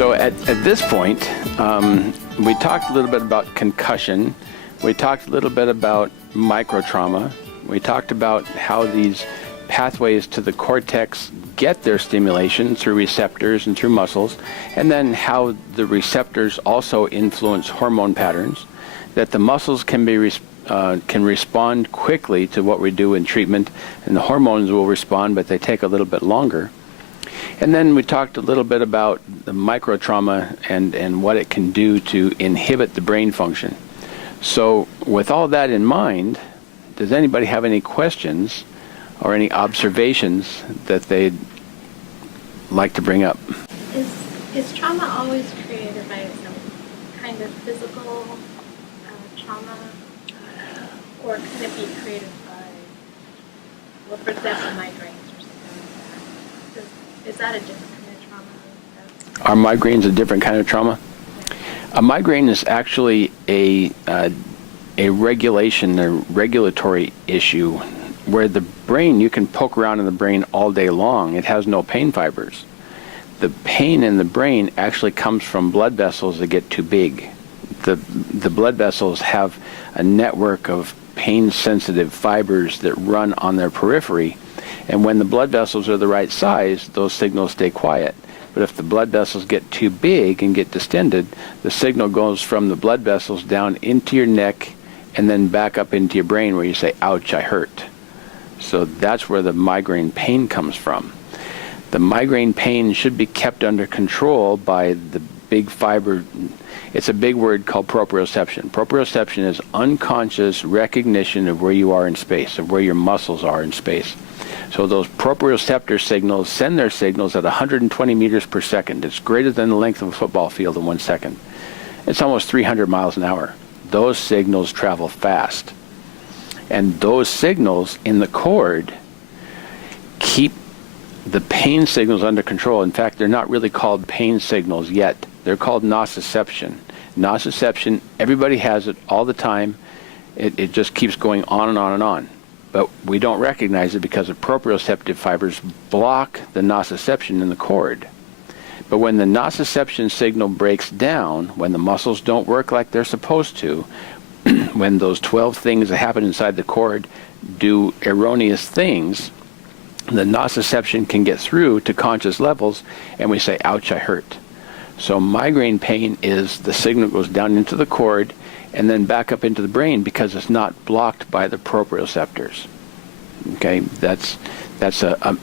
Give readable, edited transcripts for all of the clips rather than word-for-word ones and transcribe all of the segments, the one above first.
So at this point, we talked a little bit about concussion. We talked a little bit about microtrauma. We talked about how these pathways to the cortex get their stimulation through receptors and through muscles, and then how the receptors also influence hormone patterns, that the muscles can respond quickly to what we do in treatment, and the hormones will respond, but they take a little bit longer. And then we talked a little bit about the microtrauma and what it can do to inhibit the brain function. So with all that in mind, does anybody have any questions or any observations that they'd like to bring up? Is trauma always created by some kind of physical trauma, or can it be created by, well, for example, migraines or something like that? Is that a different kind of trauma? Are migraines a different kind of trauma? Yeah. A migraine is actually a regulatory issue where the brain, you can poke around in the brain all day long. It has no pain fibers. The pain in the brain actually comes from blood vessels that get too big. The blood vessels have a network of pain-sensitive fibers that run on their periphery, and when the blood vessels are the right size, those signals stay quiet. But if the blood vessels get too big and get distended, the signal goes from the blood vessels down into your neck and then back up into your brain where you say, ouch, I hurt. So that's where the migraine pain comes from. The migraine pain should be kept under control by the big fiber. It's a big word called proprioception. Proprioception is unconscious recognition of where you are in space, of where your muscles are in space. So those proprioceptor signals send their signals at 120 meters per second. It's greater than the length of a football field in 1 second. It's almost 300 miles an hour. Those signals travel fast. And those signals in the cord keep the pain signals under control. In fact, they're not really called pain signals yet. They're called nociception. Nociception, everybody has it all the time. It just keeps going on and on and on. But we don't recognize it because the proprioceptive fibers block the nociception in the cord. But when the nociception signal breaks down, when the muscles don't work like they're supposed to, when those 12 things that happen inside the cord do erroneous things, the nociception can get through to conscious levels, and we say, ouch, I hurt. So migraine pain is the signal goes down into the cord and then back up into the brain because it's not blocked by the proprioceptors. Okay, that's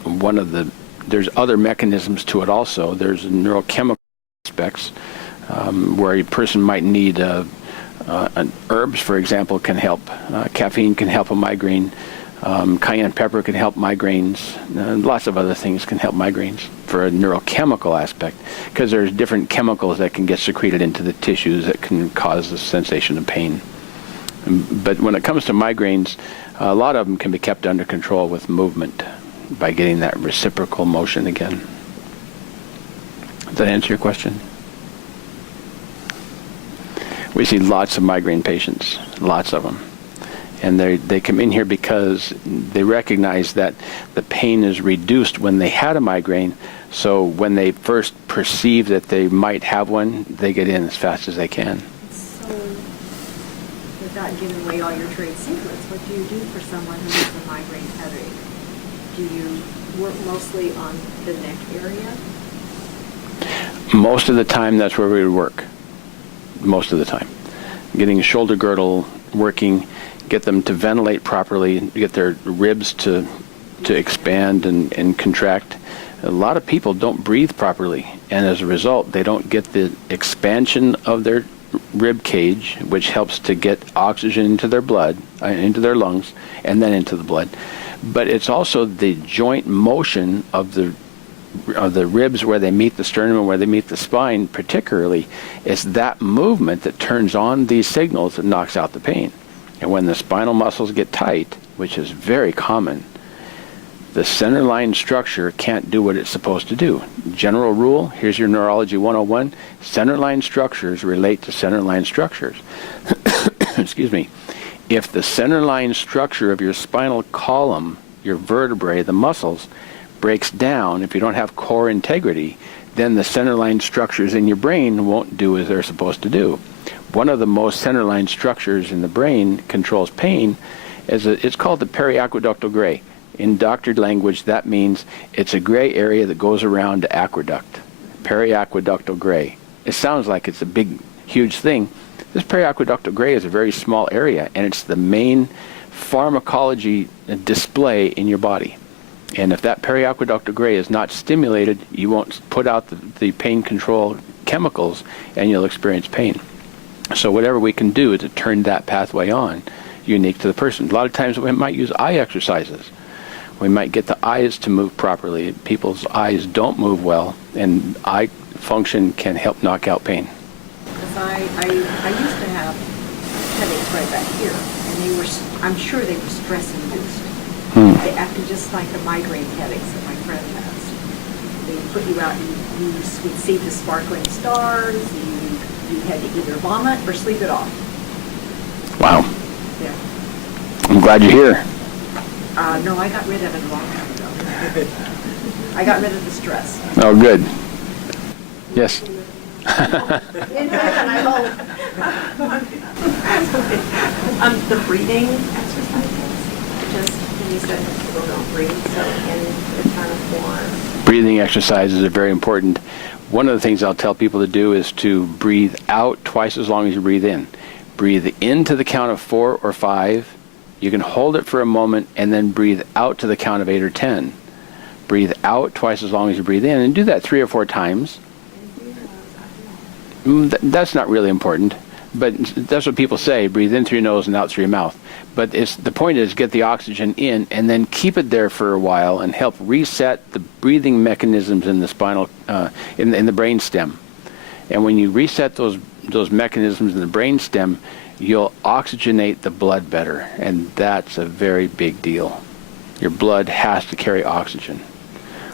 one of the, there's other mechanisms to it also. There's neurochemical aspects where a person might need herbs, for example, can help. Caffeine can help a migraine. Cayenne pepper can help migraines. Lots of other things can help migraines for a neurochemical aspect, because there's different chemicals that can get secreted into the tissues that can cause the sensation of pain. But when it comes to migraines, a lot of them can be kept under control with movement by getting that reciprocal motion again. Does that answer your question? We see lots of migraine patients, lots of them. And they come in here because they recognize that the pain is reduced when they had a migraine. So when they first perceive that they might have one, they get in as fast as they can. So, without giving away all your trade secrets, what do you do for someone who has a migraine headache? Do you work mostly on the neck area? Most of the time, that's where we would work. Most of the time. Getting a shoulder girdle working, get them to ventilate properly, get their ribs to expand and contract. A lot of people don't breathe properly, and as a result, they don't get the expansion of their rib cage, which helps to get oxygen into their blood, into their lungs, and then into the blood. But it's also the joint motion of the ribs where they meet the sternum and where they meet the spine particularly. It's that movement that turns on these signals that knocks out the pain. And when the spinal muscles get tight, which is very common, the center line structure can't do what it's supposed to do. General rule, here's your Neurology 101, center line structures relate to center line structures. Excuse me. If the center line structure of your spinal column, your vertebrae, the muscles, breaks down, if you don't have core integrity, then the centerline structures in your brain won't do as they're supposed to do. One of the most centerline structures in the brain controls pain. It's called the periaqueductal gray. In doctored language, that means it's a gray area that goes around the aqueduct. Periaqueductal gray. It sounds like it's a big, huge thing. This periaqueductal gray is a very small area, and it's the main pharmacology display in your body. And if that periaqueductal gray is not stimulated, you won't put out the pain control chemicals, and you'll experience pain. So whatever we can do to turn that pathway on, unique to the person. A lot of times we might use eye exercises. We might get the eyes to move properly. People's eyes don't move well, and eye function can help knock out pain. Because I used to have headaches right back here, and I'm sure they were stress-induced. They acted just like the migraine headaches that my friend has. They would put you out, you would see the sparkling stars, you had to either vomit or sleep it off. Wow. Yeah. I'm glad you're here. No, I got rid of it a long time ago. I got rid of the stress. Oh, good. Yes. In heaven, I hope. The breathing exercises, just when you said people don't breathe, so in the kind of form. Breathing exercises are very important. One of the things I'll tell people to do is to breathe out twice as long as you breathe in. Breathe into the count of 4 or 5. You can hold it for a moment and then breathe out to the count of 8 or 10. Breathe out twice as long as you breathe in, and do that 3 or 4 times. That's not really important, but that's what people say. Breathe in through your nose and out through your mouth. But the point is get the oxygen in and then keep it there for a while and help reset the breathing mechanisms in the spinal, in the brain stem. And when you reset those mechanisms in the brain stem, you'll oxygenate the blood better, and that's a very big deal. Your blood has to carry oxygen.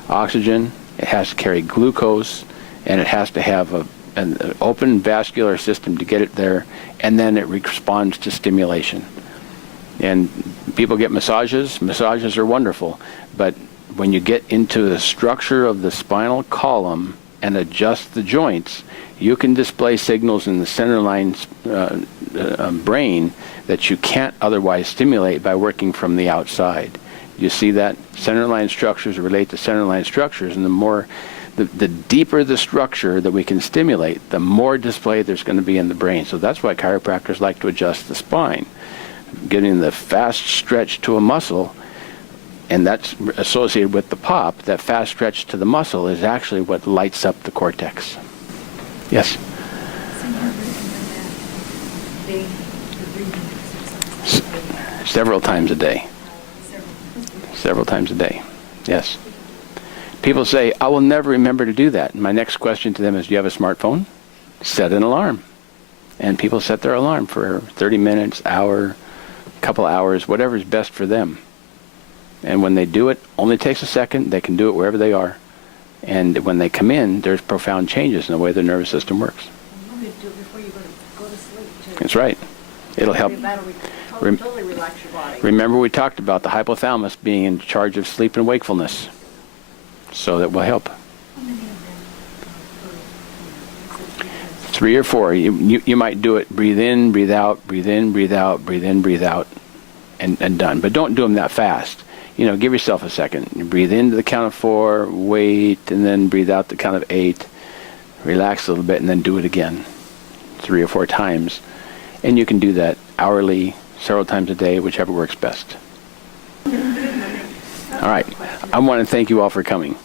Oxygen, it has to carry glucose, and it has to have an open vascular system to get it there, and then it responds to stimulation. And people get massages. Massages are wonderful, but when you get into the structure of the spinal column and adjust the joints, you can display signals in the centerline brain that you can't otherwise stimulate by working from the outside. You see that? Centerline structures relate to centerline structures, and the deeper the structure that we can stimulate, the more display there's going to be in the brain. So that's why chiropractors like to adjust the spine. Getting the fast stretch to a muscle, and that's associated with the pop, that fast stretch to the muscle is actually what lights up the cortex. Yes? Several times a day. Several times a day. Yes. People say, I will never remember to do that. And my next question to them is, do you have a smartphone? Set an alarm. And people set their alarm for 30 minutes, hour, couple hours, whatever is best for them. And when they do it, only takes a second. They can do it wherever they are. And when they come in, there's profound changes in the way their nervous system works. You want me to do it before you go to sleep, too. That's right. It'll help. That'll totally relax your body. Remember we talked about the hypothalamus being in charge of sleep and wakefulness. So that will help. 3 or 4. You might do it. Breathe in, breathe out, breathe in, breathe out, breathe in, breathe out, and done. But don't do them that fast. Give yourself a second. You breathe into the count of 4, wait, and then breathe out the count of 8. Relax a little bit, and then do it again 3 or 4 times. And you can do that hourly, several times a day, whichever works best. All right. I want to thank you all for coming.